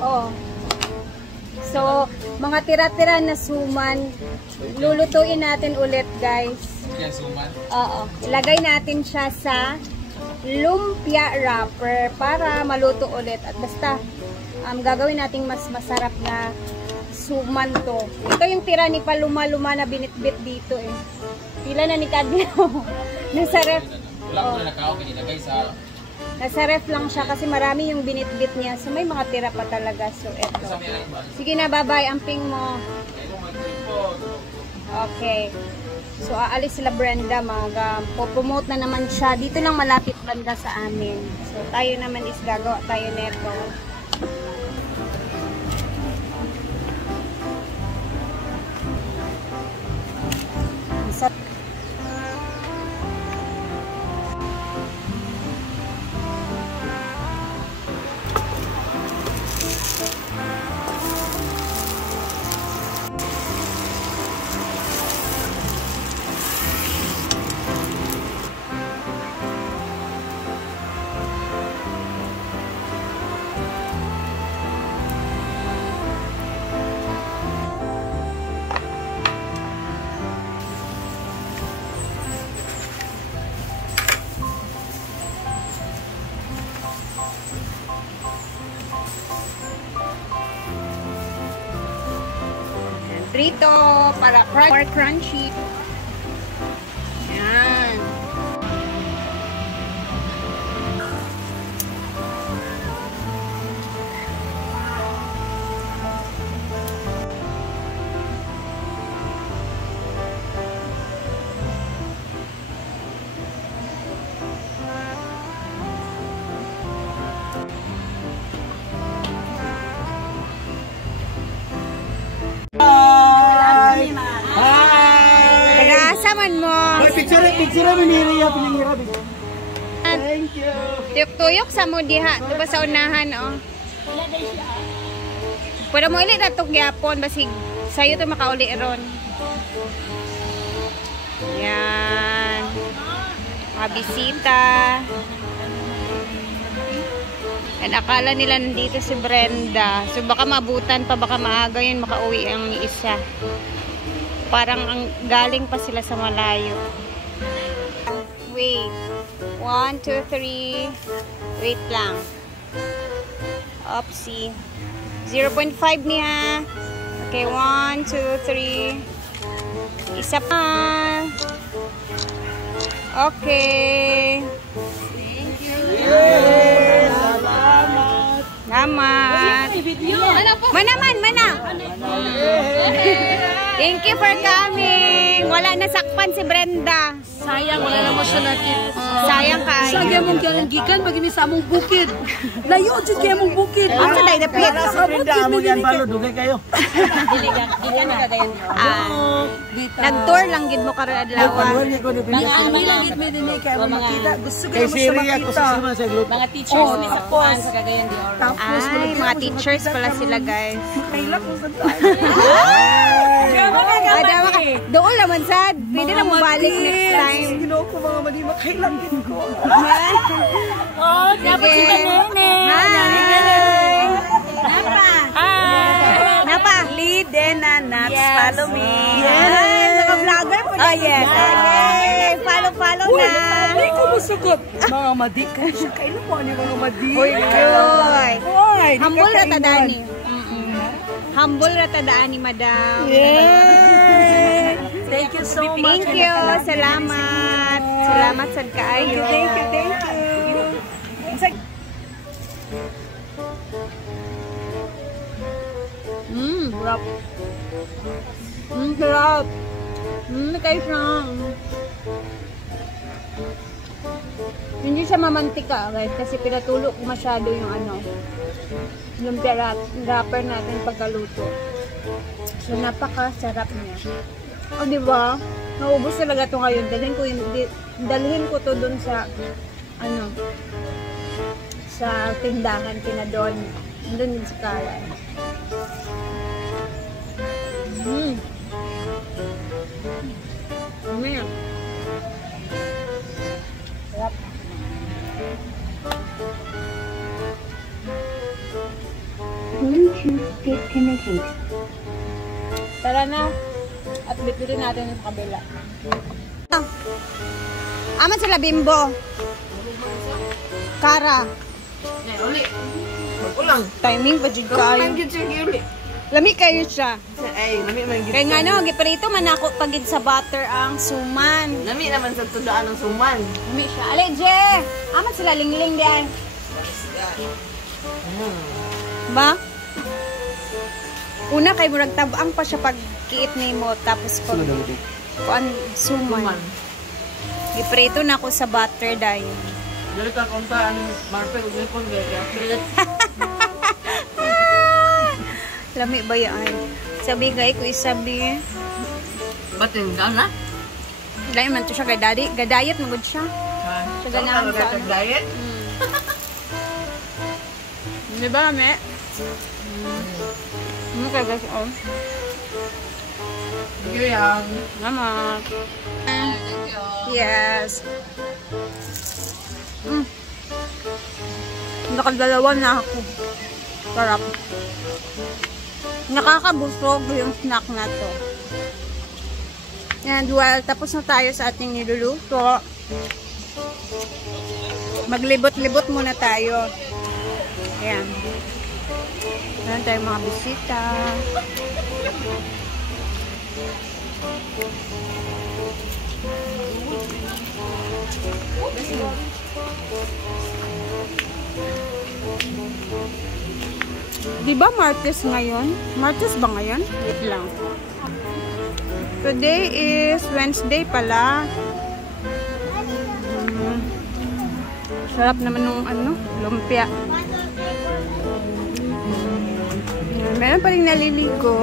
Oh. So, mga tira-tira na suman, lulutuin natin ulit, guys. Yan, suman? Oo. Ilagay natin siya sa lumpia wrapper para maluto ulit. At basta, gagawin nating mas masarap na suman to. Ito yung tira ni Paluma-Luma na binitbit dito eh. Pila na ni Kadlaw. Nasa ref. Wala ko na nakao, kinilagay sa... Nasa ref lang siya kasi marami yung binitbit niya. So, may mga tira pa talaga. So, eto. Sige na, bye-bye. Amping mo. Okay. So, aalis sila Brenda. Mag-promote na naman siya. Dito lang malapit Brenda sa amin. So, tayo naman is gagawa tayo neto. Prito para more crunchy. Yan. Picture mo ni Ria Pilingira. Thank you. Tuyok-tuyok sa mo diha, diba sa unahan oh. Pwede mo ilit atok gyapon basig sayo to makauli ron. Yan. Mga bisita. And akala nila nandito si Brenda. So baka mabutan pa, baka maaga yun makauwi ang isa. Parang galing pa sila sa malayo. Wait. 1, 2, 3. Wait lang. Oopsie. 0.5 niya. Okay, 1, 2, 3. Isa pa. Okay. Thank you. Yes. Salamat. Salamat. Mana. Thank you for coming. Wala nasakpan si Brenda. Sayang, wala naman siya nakit. Sayang kayo. Sayang mong gikan pag ini sa among bukid. Layo jud kay among bukid. Asa day dapit? Sa Brenda amo yan balo dugay kayo. Gikan na dayon. Nag-tour lang gid mo karon adlaw. Ang ilang gid mi dinhi kay among makita. Gusto ko kay Syria ko sa grupo. mga teachers ni sa kuan sa Cagayan de Oro. Ay, mga teachers pala sila, guys. Kailak mo sa tayo. Doon naman sad. Pwede na mo balik next time. Ginoo ko mga mali makailang din ko. Oh, dapat si Nene. Hi. Napa. Lidena Nats, follow me. Yes. Naka-vlogger po na. Yes. Okay. Follow na. Hindi ko musugot. Mga madi ka siya. Kailan mo ano mga madi? Hoy, humble rata dani. Humble rata dani, madam. Yeah. Thank you so much. Thank you. Salamat. Salamat sa kaayo. Thank you. Sarap. Sarap. Kayo siya. Hindi siya mamantika, guys, kasi pinatulo ko masyado yung yung wrapper natin pagkaluto. So, napakasarap niya. O, diba? Naubos talaga ito ngayon. Dalhin ko to dun sa sa tindahan doon din sa Karan. Sarap. Bluetooth disconnected. Tara na. At bitbitin natin yung kabila. Aman sila Bimbo. Kara. Uli. Ulang. Timing pa jud kayo. uli. Lami kayo siya. Ay, lami man gid. Kaya nga no, giprito man ako pagid sa butter ang suman. Lami naman sa tudaan ng suman. Lami siya. Ale, Je! Aman sila lingling diyan. Ba? Una kay murag tabang pa siya pag kiit nimo tapos pag kuan suman. Giprito na ako sa butter dayon. Dali ka konta ang marpe ug nipon gaya. Lami ba yan? Sabi kay ko isabi. Batin ka na? Dahil man to siya gadayat mo gud siya. Siya ganahan sa ano. diet. Di ba, me? Ano ka guys, oh? Sige yang. Salamat. Yes. Nakadalawa na ako. Sarap. Nakakabusog yung snack na to. And well, tapos na tayo sa ating niluluto. Maglibot-libot muna tayo. Ayan. Meron tayong mga bisita. Diba Martes ngayon? Martes ba ngayon? Wait lang. Today is Wednesday pala. Sarap naman nung ano, lumpia. Meron pa rin naliligo.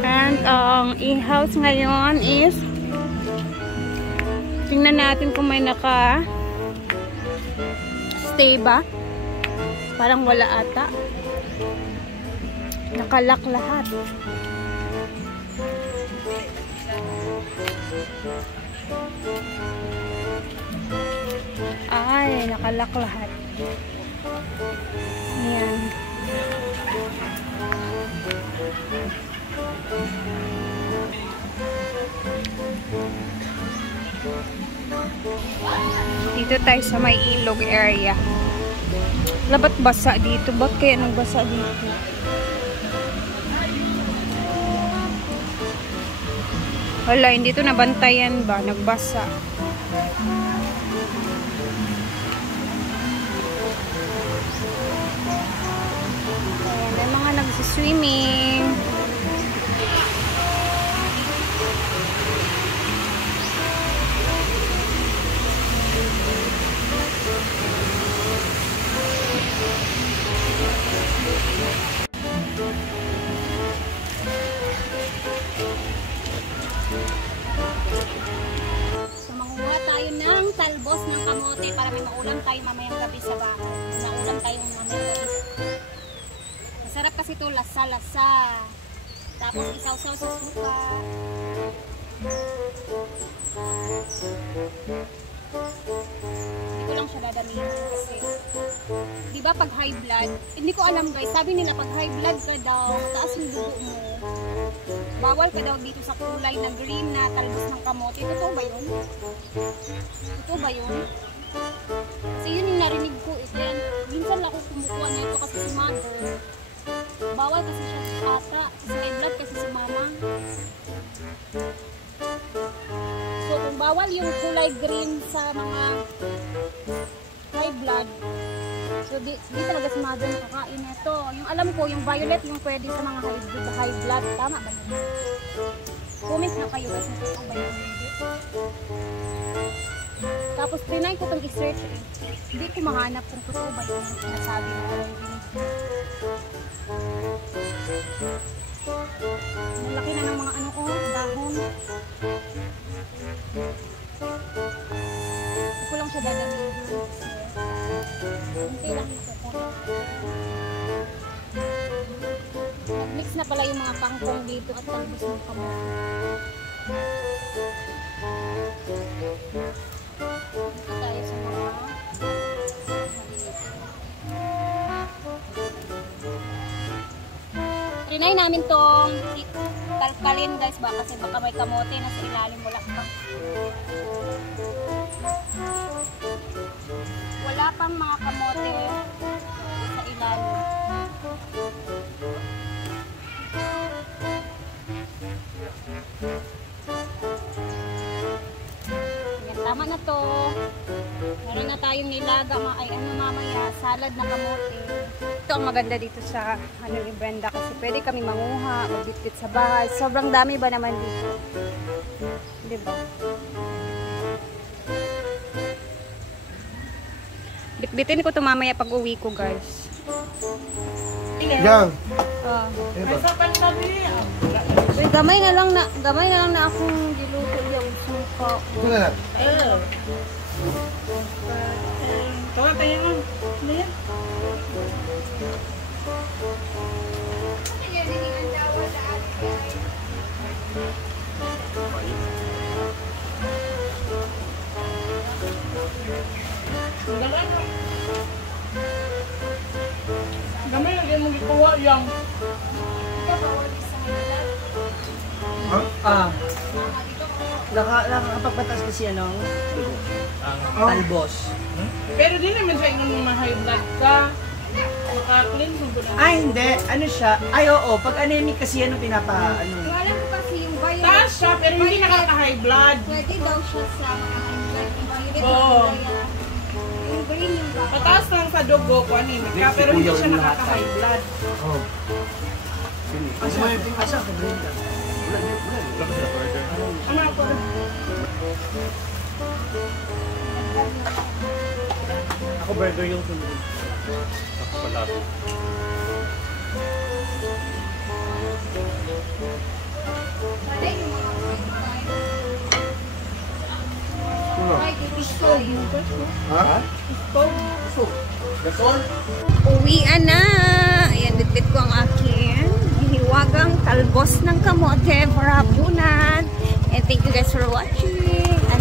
And ang in-house ngayon is tingnan natin kung may naka-stay ba. Parang wala ata. Nakalock lahat. Ay, nakalock lahat. Ayan. Dito tayo sa may ilog area. Labat basa dito? Ba't kaya nagbasa dito? Wala, hindi ito nabantayan ba? Nagbasa. Ayan, may mga nagsiswimming. Talbos ng kamote para may maulam tayo mamayang gabi sa bahay. Maulam tayo mamayang gabi. Masarap kasi ito, lasa-lasa. Tapos isaw-saw sa suka. Hindi ko lang siya dadamihan kasi di ba pag high blood, hindi ko alam guys, sabi nila pag high blood ka daw, taas yung dugo mo, bawal ka daw dito sa kulay na green na talbos ng kamote. Totoo ba yun? Totoo ba yun? Kasi yun yung narinig ko. Kaya minsan lang ako kumukuha na ito kasi si mother. Bawal kasi siya ata. Kasi may blood kasi si mama. So kung bawal yung kulay green sa mga high blood, so di talaga si mother nakakain nito. Yung alam ko, yung violet yung pwede sa mga high blood. Tama ba yun? Comment na kayo guys, kung ba yun? Tapos trinay ko itong i-search eh. Hindi ko mahanap kung totoo ba yung sinasabi na malaki na ng mga ano dahon. Hindi ko lang siya dadamihin. Hindi lang ito. Nag-mix na pala yung mga kangkong dito at talbos ng kamote. Dito tayo sa mga Trinay namin tong kalkalin guys ba kasi baka may kamote na sa ilalim wala pa. Wala pang mga kamote sa ilalim. Yan, tama na to. Meron na tayong nilaga, ay ano mamaya, salad na kamote. Ito ang maganda dito sa ni Brenda kasi pwede kami manguha, magbitbit sa bahay. Sobrang dami ba naman dito? Diba? Bitbitin ko ito mamaya pag uwi ko guys. Yang. Uy, gamay na lang na akong diluto yung suka. Ito na. Tawa tayo nga. Ano yan? Gamay lagi mo gikuha yang. Nakapagpatas kasi ano? Talbos. Pero di naman siya yung mga high blood ka. Maka-clean mo ba na? Ay, hindi. Ano siya? Ay, oo. Pag anemic kasi yan ang pinapa, ano. Alam ko kasi yung violet. Taas siya, pero hindi nakaka-high blood. Pwede daw siya sa mga violet. Oo. Yung green yung baka. Pataas lang sa dugo ko, anemic ka, pero hindi siya nakaka-high blood. Oo. Asa mo yung asa ka, Brenda? Ano ako? Ako burger yung sunod. Ako pala. Ha? Gasol? Uwian na! Ayan, bitbit ko ang akin. Hihiwagang talbos ng kamote for hapunan. And thank you guys for watching. And